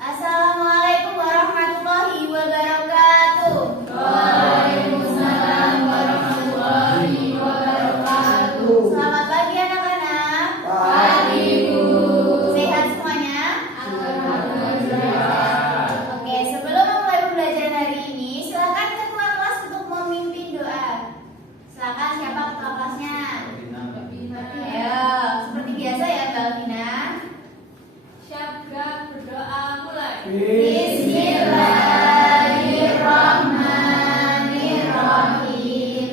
Assalamualaikum warahmatullahi wabarakatuh. Waalaikumsalam warahmatullahi wabarakatuh. Selamat pagi anak-anak. Pagi, Bu. Sehat semuanya? Alhamdulillah. Oke, sebelum memulai pembelajaran hari ini, silakan ketua kelas untuk memimpin doa. Silakan, siapa ketua kelasnya? Ayo, seperti biasa ya, Mbak Alvina. Syabga berdoa mulai. Bismillahirrahmanirrahim.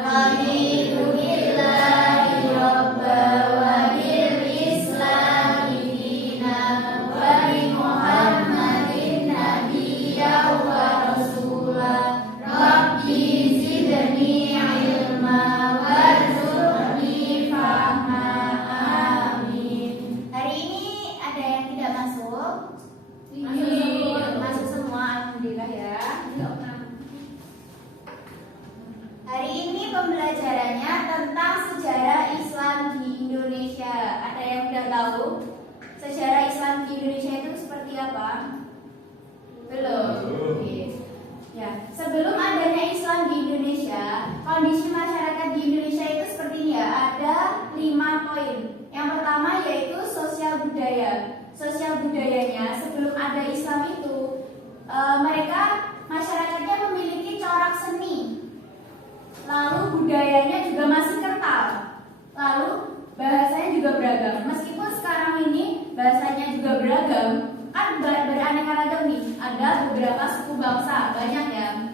Raditu billahi robba wa bil islami dinan wa bi Muhammadin nabiyya wa rasula. Rabbi zidni ilma warzuqni fahma. Amin. Hari ini ada yang tidak masuk? Masuk semua, alhamdulillah ya. Hari ini pembelajarannya tentang sejarah Islam di Indonesia. Ada yang sudah tahu sejarah Islam di Indonesia itu seperti apa? Belum. Oke. Ya, sebelum adanya Islam di Indonesia, kondisi masyarakat di Indonesia itu seperti ini ya. Ada 5 poin. Yang pertama yaitu sosial budaya. Sosial budayanya sebelum ada Islam itu, mereka masyarakatnya memiliki corak seni. Lalu budayanya juga masih kental. Lalu bahasanya juga beragam. Meskipun sekarang ini bahasanya juga beragam, kan beraneka ragam nih. Ada beberapa suku bangsa, banyak ya.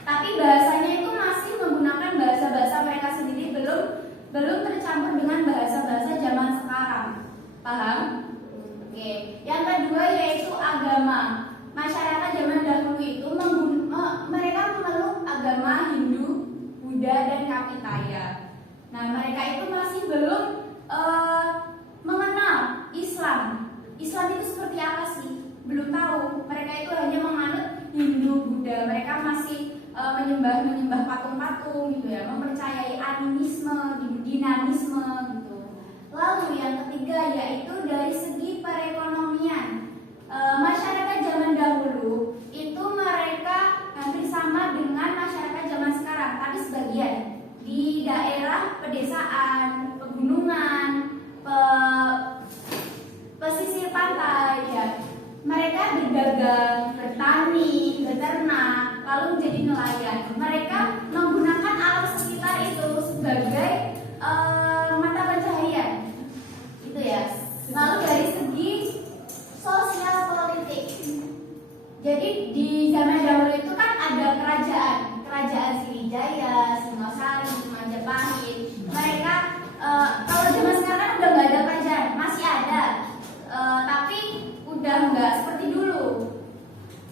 Tapi bahasanya itu masih menggunakan bahasa-bahasa mereka sendiri, belum tercampur dengan bahasa-bahasa zaman sekarang. Paham? Oke. Yang kedua yaitu agama. Masyarakat zaman dahulu itu mereka memeluk agama Hindu, Buddha, dan Kapitaya. Nah, mereka itu masih belum mengenal Islam. Islam itu seperti apa sih? Belum tahu. Mereka itu hanya menganut Hindu, Buddha. Mereka masih menyembah patung-patung gitu ya, mempercayai animisme, dinamisme gitu. Lalu yang ketiga yaitu dari segi perekonomian. Masyarakat zaman dahulu itu mereka hampir sama dengan masyarakat zaman sekarang, tapi sebagian di daerah pedesaan, pegunungan, pesisir pantai ya. Mereka berdagang, bertani, beternak, lalu menjadi nelayan. Mereka menggunakan alam sekitar itu sebagai mata pencaharian. Itu ya. Lalu dari segi sosial politik. Jadi di zaman dahulu itu kan ada kerajaan Sriwijaya, Singosari, Majapahit. Mereka kalau zaman sekarang kan udah nggak ada kerajaan, masih ada, tapi udah nggak seperti dulu.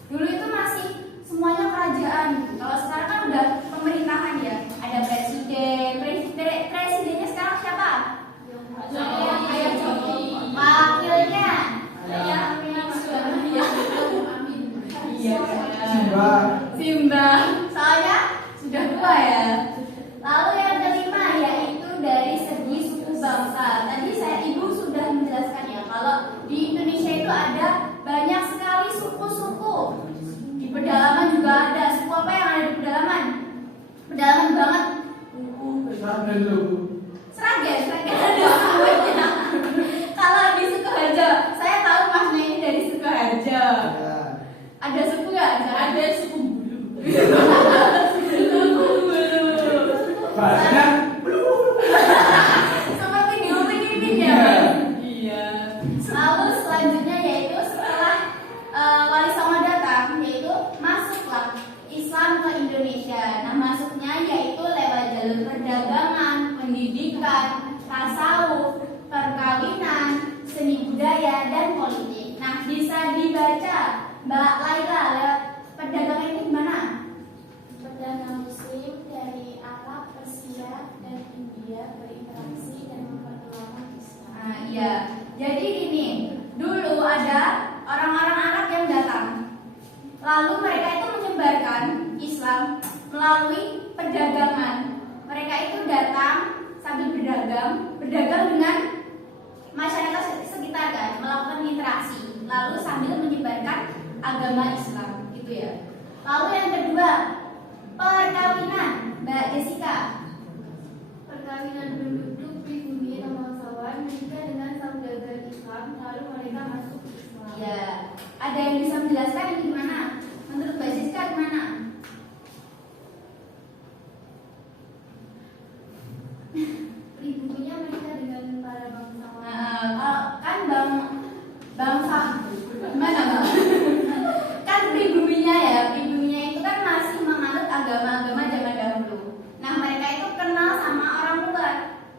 Dulu itu masih semuanya kerajaan. Kalau sekarang kan udah pemerintahan ya, ada presiden. Presidennya sekarang siapa? Wakilnya. Simba. Soalnya sudah tua ya. Lalu yang kelima yaitu dari segi suku bangsa. Tadi ibu sudah menjelaskan ya kalau di Indonesia itu ada banyak sekali suku-suku. Di pedalaman juga ada. Suku apa yang ada di pedalaman? Pedalaman banget. Seragen ada sukunya. Kalau di Sukoharjo, saya tahu masnya ini dari Sukoharjo. Ada suku nggak? Ada suku bulu. Bahasanya Seperti di Upin ya. Iya. Lalu selanjutnya yaitu setelah Wali Songo datang, yaitu masuklah Islam ke Indonesia. Nah, masuknya yaitu lewat jalur perdagangan, pendidikan, tasawuf, perkawinan, seni budaya, dan politik. Nah, bisa dibaca Mbak Laila, perdagangan ini gimana? Perdana Muslim dari Arab, Persia, dan India berinteraksi dan memperkenalkan Islam. Nah, iya. Jadi gini, dulu ada orang-orang Arab yang datang. Lalu mereka itu menyebarkan Islam melalui perdagangan. Mereka itu datang sambil berdagang dengan masyarakat sekitar kan, melakukan interaksi. Lalu sambil agama Islam, gitu ya. Lalu yang kedua, perkawinan, Mbak Jessica. Perkawinan penduduk pribumi dan bangsawan menikah dengan saudagar Islam, lalu mereka masuk Islam. Ya, ada yang bisa menjelaskan ini gimana? Menurut Mbak Jessica gimana? Pribuminya menikah dengan para bangsawan. Kan bangsa gimana Bang? Kan pribuminya ya, pribuminya itu kan masih menganut agama-agama zaman dahulu. Nah mereka itu kenal sama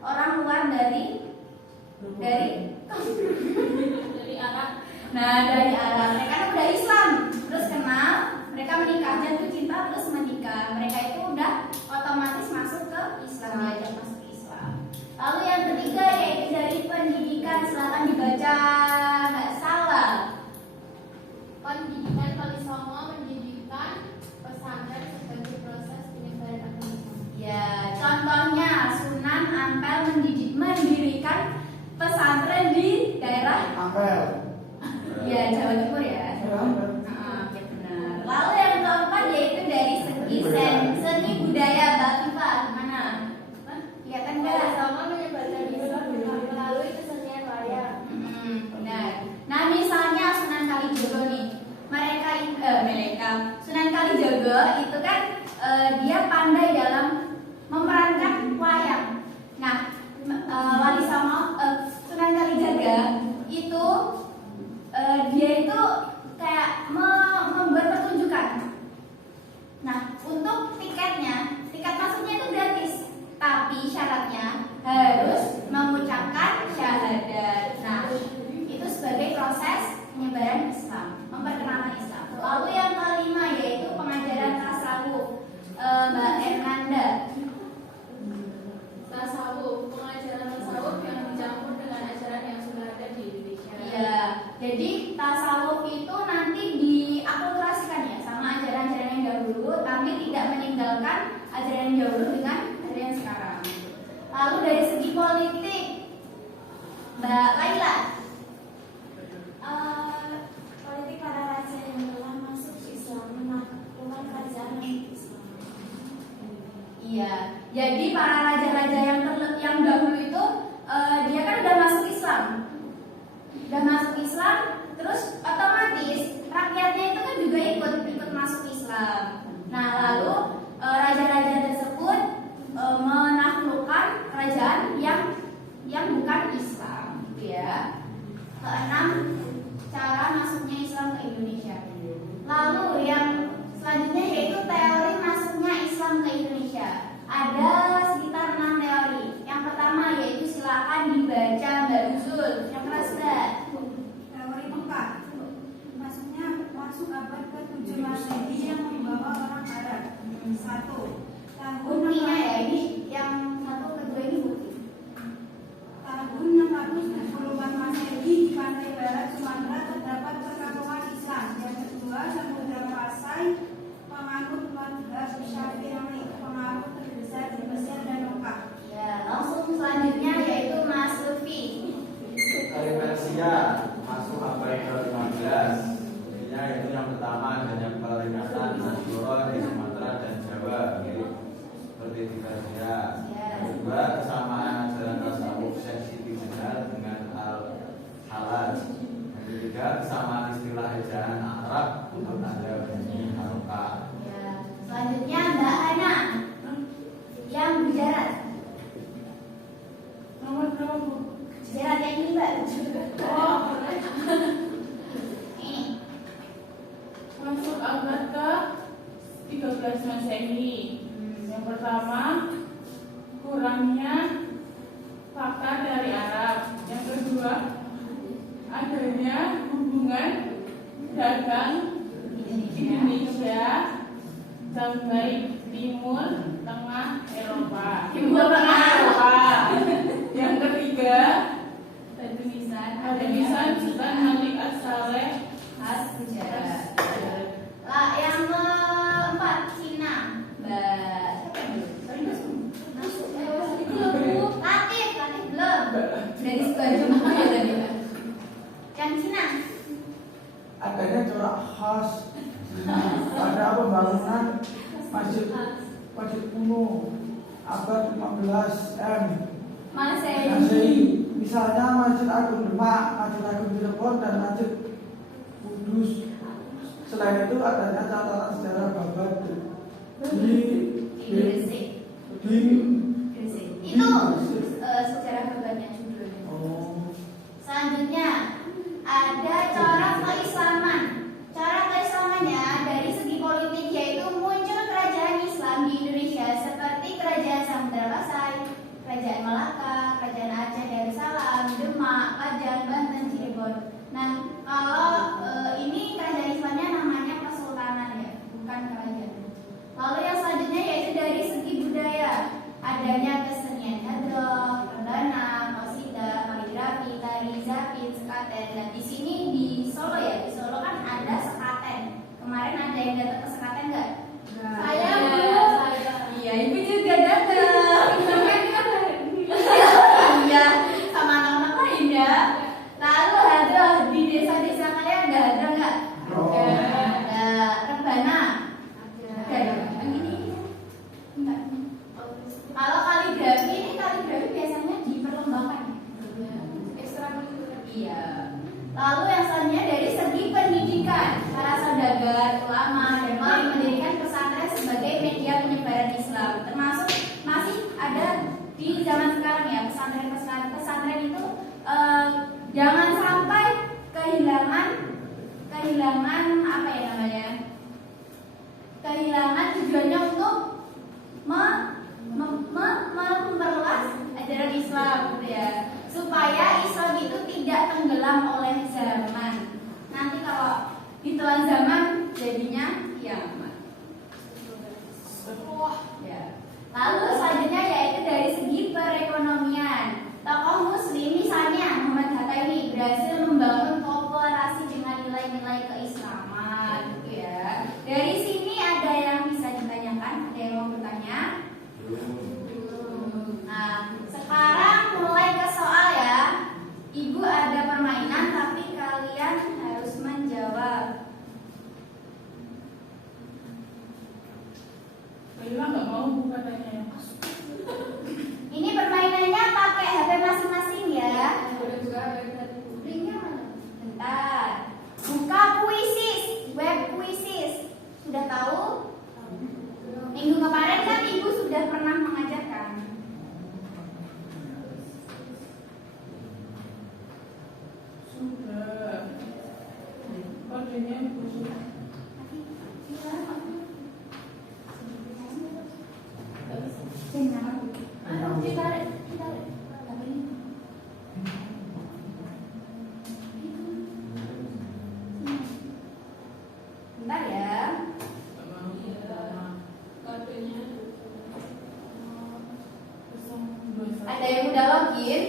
orang luar dari Arab. Nah dari Arab, mereka kan udah Islam, terus kenal, mereka menikah, jatuh cinta, terus menikah. Mereka itu udah otomatis masuk ke Islam, diajak masuk Islam. Lalu yang ketiga yaitu dari pendidikan, silakan dibaca, nggak salah. Pendidikan Wali Songo mendirikan pesantren sebagai proses penyebaran agama. Ya, contohnya Sunan Ampel mendirikan pesantren di daerah Ampel. ya Jawa Timur ya. Ya benar. Lalu yang keempat yaitu dari segi seni budaya, Mbak Viva gimana? Kelihatan Wali nggak? Songo menyebarkan Islam melalui kesenian wayang. Benar. Nah misalnya Sunan Kalijogo nih, mereka Sunan Kalijogo itu kan dia pandai dalam memerankan wayang. Nah Wali Songo, Sunan Kalijaga itu dia itu kayak membuat pertunjukan. Nah untuk tiket masuknya itu gratis, tapi syaratnya harus mengucapkan syahadat. Nah itu sebagai proses penyebaran Islam, memperkenalkan Islam. Lalu yang kelima yaitu pengajaran tasawuf, Mbak Ernanda. Tasawuf, pengajaran tasawuf yang dicampur dengan ajaran yang sudah ada di Indonesia. Iya, jadi tasawuf itu nanti diakulturasikan ya sama ajaran-ajaran yang dahulu, tapi tidak meninggalkan ajaran yang dahulu dengan ajaran yang sekarang. Lalu dari segi politik, Mbak Laila. Politik para raja yang telah masuk Islam menaklukkan kerajaan Islam. Iya, jadi para raja-raja yang dahulu itu dia kan udah masuk Islam, terus otomatis rakyatnya itu kan juga ikut masuk Islam. Nah lalu raja-raja tersebut menaklukkan kerajaan yang bukan Islam, gitu ya. Keenam, cara masuknya Islam ke Indonesia. Lalu yang selanjutnya yaitu teori masuknya Islam ke Indonesia. Ada sekitar 6 teori. Yang pertama yaitu silakan dibaca Mbak Uzul. Yang keras Mbak. Teori 4 masuk abad ke-7 Masehi yang membawa orang Arab. 1. Buktinya ya ini yang satu kedua ini bukti. Tahun 674 Masehi di pantai barat Sumatera terdapat perkampungan Islam. Yang kedua, Samudra Pasai penganut mazhab Syafi'i, pengaruh terbesar di Mesir dan Mekah. Ya, langsung selanjutnya yaitu Mas Lutfi. Dari Persia masuk abad ke-15. Buktinya yaitu yang pertama adanya peringatan Asyura di Sumatera dan Jawa, seperti di Persia. Yang kedua, kesamaan ajaran tasawuf Syekh Siti Jenar dengan Al-Halaj. Yang ketiga, kesamaan istilah ejaan Arab untuk tanda bunyi harokat. Ya, selanjutnya Mbak Hana yang Gujarat. Nomor Gujarat yang ini Mbak. Ini. Masuk abad ke 13 Masehi. Yang pertama, kurangnya fakta dari Arab. Yang kedua, adanya hubungan dagang Indonesia sampai Timur Tengah Eropa. Yang ketiga, tulisan Sultan Malik As-Saleh Khas Gujarat. Lah yang keempat Cina. Mbak siapa yang belum? Masuk. Latif belum. Dari sebuah jumlah ya tadi. Yang Cina. Ada adanya corak khas pada pembangunan masjid kuno abad 15 Masehi. Misalnya Masjid Agung Demak, Masjid Agung Cirebon, dan Masjid Kudus. Selain itu adanya catatan sejarah Babad di Gresik. Itu sejarah Babadnya judulnya. Selanjutnya ada corak keislaman. Corak keislamannya dari segi politik yaitu muncul kerajaan Islam di Indonesia seperti Kerajaan Samudra Pasai, Kerajaan Malaka, Kerajaan Aceh, Darussalam, Demak, Pajang, Banten, Cirebon. Nah, kalau ini kerajaan Islamnya namanya Kesultanan ya, bukan kerajaan. Lalu yang selanjutnya yaitu dari segi budaya, adanya kesenian hadroh, rebana, qasidah, kaligrafi, tari, zapin, sekaten. Nah, di sini di Solo ya, di Solo kan ada sekaten. Kemarin ada yang datang ke sekaten nggak? Saya Iya, ibu juga datang. Iya, sama anak-anak lain ya. Lalu hadroh di desa-desa kalian ada hadroh nggak? Ada rebana. Ada. Yang ini enggak. Kalau kaligrafi ini kaligrafi biasanya diperlombakan. ekstrakurikuler. Iya. Lalu yang selanjutnya dari segi pendidikan, para saudagar, ulama, dan wali mendirikan pesantren sebagai media penyebaran Islam. Termasuk masih ada di zaman sekarang ya pesantren itu jangan sampai kehilangan apa ya namanya? Kehilangan tujuannya untuk memperluas ajaran Islam gitu ya, supaya Islam itu tidak tenggelam oleh zaman. Nanti kalau ditelan zaman jadinya kiamat. Ya. Lalu selanjutnya yaitu dari segi perekonomian. Tokoh Muslim misalnya Muhammad Hatta ini berhasil membangun kooperasi dengan nilai-nilai keislaman, gitu ya. Dari sini ada yang bisa ditanyakan, ada yang mau bertanya? Nah, sekarang mulai ke soal ya. Ibu ada permainan tapi kalian harus menjawab. Bella nggak mau buka tanya yang Ini permainannya pakai HP masing-masing ya. boleh juga dari Linknya mana? Bentar. Buka Puisis, web Puisis. Sudah tahu? Minggu kemarin kan ibu sudah pernah mengajarkan. sudah kodenya Bentar ya. kodenya Ada yang udah login?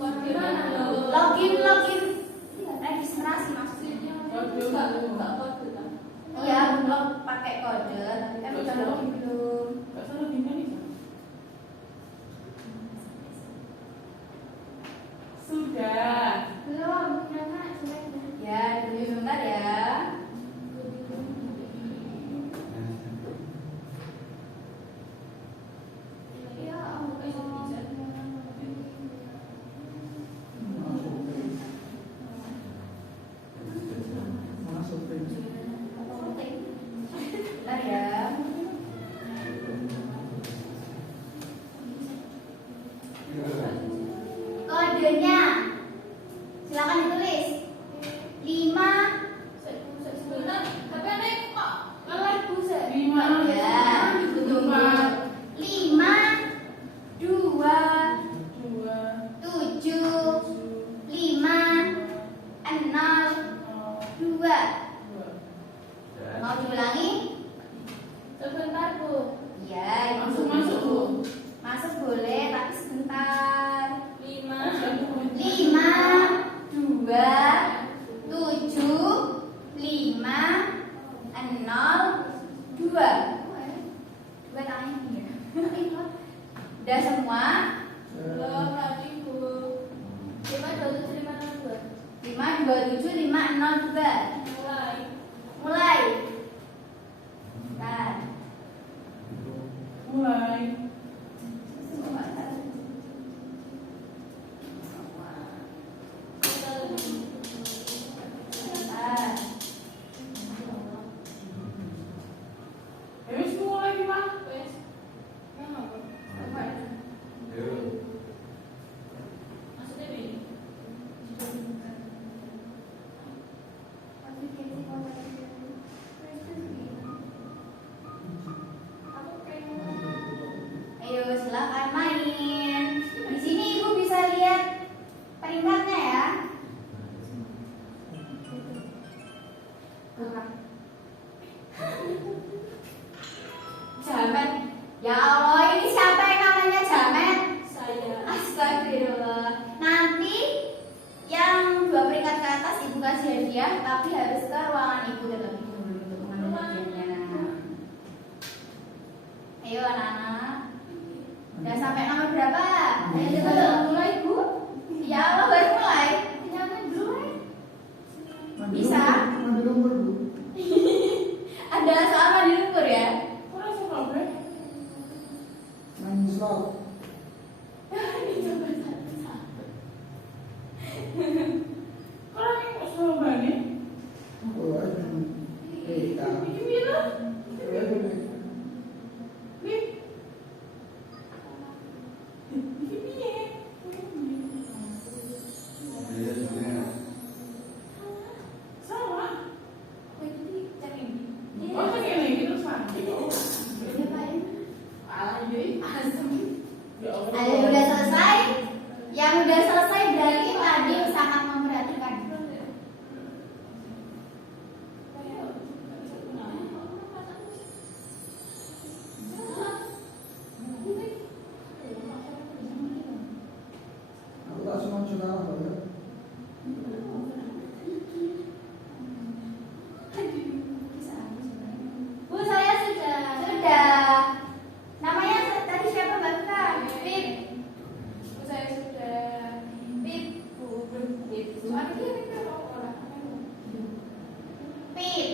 kode mana lo Login registrasi maksudnya. nggak kode lah. Iya, belum pakai kode, tapi kan udah login belum. nggak salah di mana sudah Belum, Nana, sudah. Ya, tunggu sebentar ya. Ya Allah. Bentar ya. Kodenya silakan ditulis. 5 sebentar tapi aneh kok Lelai buset. ya, tunggu. 5 2 7 5 0 2. Mau diulangi? sebentar Bu. Ya, Masuk, Bu. Masuk boleh, tapi sebentar. 5 5 2 7 5 0 2. Dua tangannya. Udah semua? belum tadi Bu. 5, 2, 7, 5, 2. 5 2 7 5 0 2. Mulai. Nah. Mulai. Nah. Wis mulai di mana? Wes. Ngapa? Apa? Yuk. Maksudnya begini. Ayo silakan main. Di sini ibu bisa lihat peringkatnya ya. Jamet. Ya Allah, ini siapa yang namanya Jamet? Saya. Astagfirullah. Nanti yang 2 peringkat ke atas ibu kasih hadiah, tapi harus ke ruangan ibu terlebih dahulu untuk mengambil hadiahnya. Ayo anak-anak. Udah sampai nomor berapa? Ayo coba mulai bu. Ya Allah baru mulai. Jangan dulu. Bisa? Mandi lumpur, Bu. Ada soal mandi lumpur ya? Ora suka, Bre. Main slot. Ora ning kok sobane. Oh, aduh. Kita. Iki pira? Nih. Iki piye? Iya, sebenarnya. Sama. Iya. Oh, tak kene iki terus mandi. Alah, yoi. Asem. Ya Allah. Ada yang udah selesai? Yang udah selesai berarti tadi sangat memperhatikan. Aku tak semua saudara, Pak, ya. Bu, saya sudah. Sudah. Namanya tadi siapa Mbak Tika? Pip. Saya sudah. Pip. Pip. Soalnya dia pikir orang. Pip.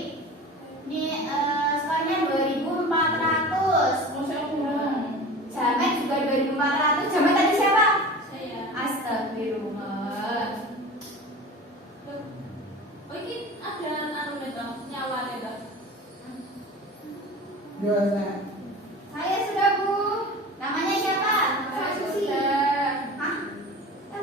Ini skornya 2400. Oh, saya kurang. Jamet juga 2400. Jamet tadi siapa? Saya. Astagfirullah. Oh, ini ada anu nih, nyawa nih, Bang. Ya, nah. Saya sudah Bu. Namanya siapa? Saya Susi. sudah. Hah?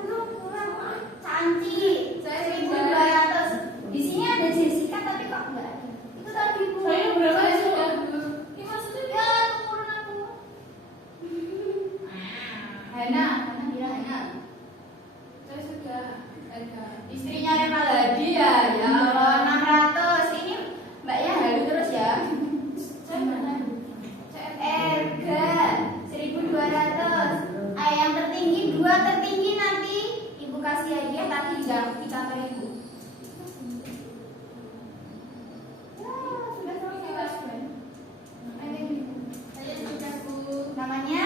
Belum pulang. Cantik. Saya 1200. Di sini ada Jessica tapi kok enggak ada. Itu tadi Bu. Saya berapa? Saya sudah, Bu. Ini maksudnya Ya, turun aku. Hana, Hana bila Hana. saya sudah ada. Istrinya Remal Hadi ya. Ya Allah, 600. Ini Mbak ya halu terus ya. Saya mana? Saya Erga 1200. Yang tertinggi 2 tertinggi nanti ibu kasih hadiah tapi di kantor ibu. Ya, sudah selesai. saya sudah, Bu. Namanya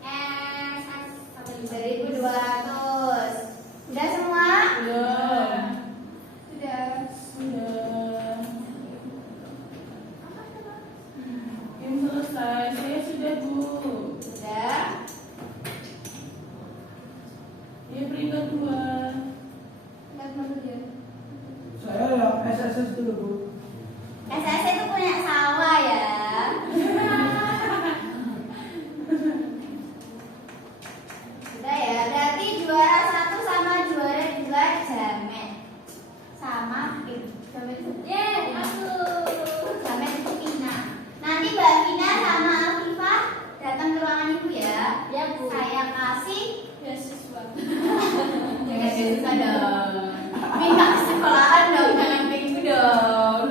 SS 1200. Sudah semua? Ya. Sudah. Sudah. Yang selesai, saya sudah, Bu. Sudah. Ya, peringkat 2. Lihat dulu dia. Saya yang SSS dulu, Bu. SS itu punya sawah ya. Sudah ya, berarti juara 1 sama juara 2 Jamet. Sama Pip. Jamet itu. Yeay, masuk. Jamet itu Vina. Nanti Mbak Vina sama Alfifah datang ke ruangan ibu ya. Ya, Bu. Saya kasih Beasiswa. jangan bisa dong. Minta ke sekolahan dong, jangan kayak gitu dong.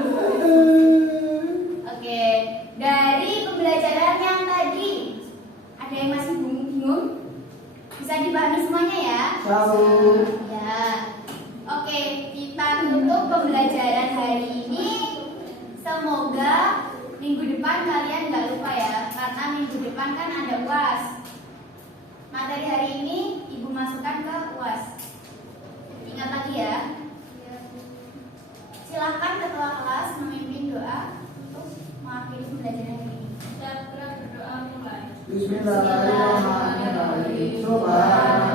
Oke, dari pembelajaran yang tadi ada yang masih bingung? Bisa dipahami semuanya ya? Tahu. Ya. Oke, kita tutup pembelajaran hari ini. Semoga minggu depan kalian nggak lupa ya, karena minggu depan kan ada UAS. Materi hari ini ibu masukkan ke UAS. Ingat lagi ya. Silahkan ketua kelas memimpin Bismillahirrahmanirrahim. Subhanallah.